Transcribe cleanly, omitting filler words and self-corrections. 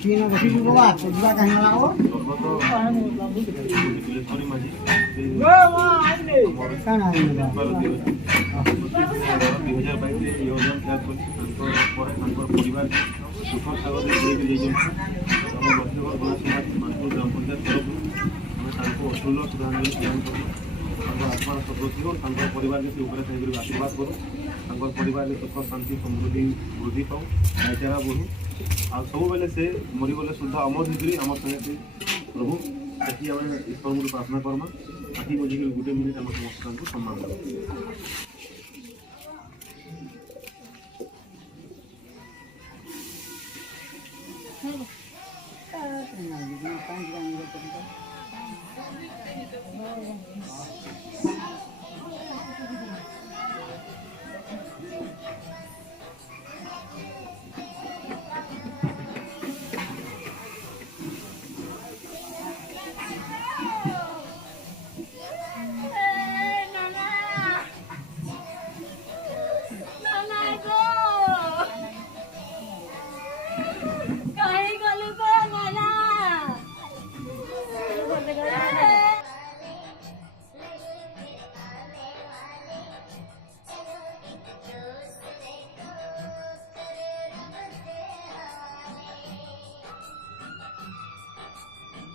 Sino kasi juga juga kan lao. Kana ini ba. 2022 योजना तैयार कर ପରେ ତାଙ୍କର ପରିବାର ସୁଖ ସାଗରରେ ବୁଡ଼ିକି ଯାଇଛନ୍ତି। ଆମ ବର୍ଷକର ଗଣ ସମାଜ ମାनପୁର ଗ୍ରାମ ପଞ୍ଚାୟତ ତରଫରୁ ଆମେ ତାଙ୍କୁ ଅତୁଲ୍ୟ ଶ୍ରଦ୍ଧାଞ୍ଜଳି ପ୍ରଦାନ କରୁ। ତାଙ୍କ ଆତ୍ମାର ସଦ୍ଗତି ହଉ, ତାଙ୍କର ପରିବାରକେ ସେ ଉପରେ ଥାଇକରି ଆଶୀର୍ବାଦ କରୁ। ତାଙ୍କର ପରିବାରରେ ସୁଖ ଶାନ୍ତି ସମୃଦ୍ଧି ବୃଦ୍ଧି ପାଉ, ଭାଇଚାରା ବଢ଼ୁ। ଆଉ ସବୁବେଳେ ସେ ମରିଗଲେ ସୁଦ୍ଧା ଅମର ହେଇକରି ଆମର ସାଙ୍ଗେ ସେ ପ୍ରଭୁ ସେଠି ଆମେ ଈଶ୍ୱରଙ୍କୁ ପ୍ରାର୍ଥନା କର୍ମା। ଆଖି ବୁଝିକରି 1 ମିନିଟ୍ ଆମେ ସମସ୍ତେ ତାଙ୍କୁ ସମ୍ମାନ ଦେବା।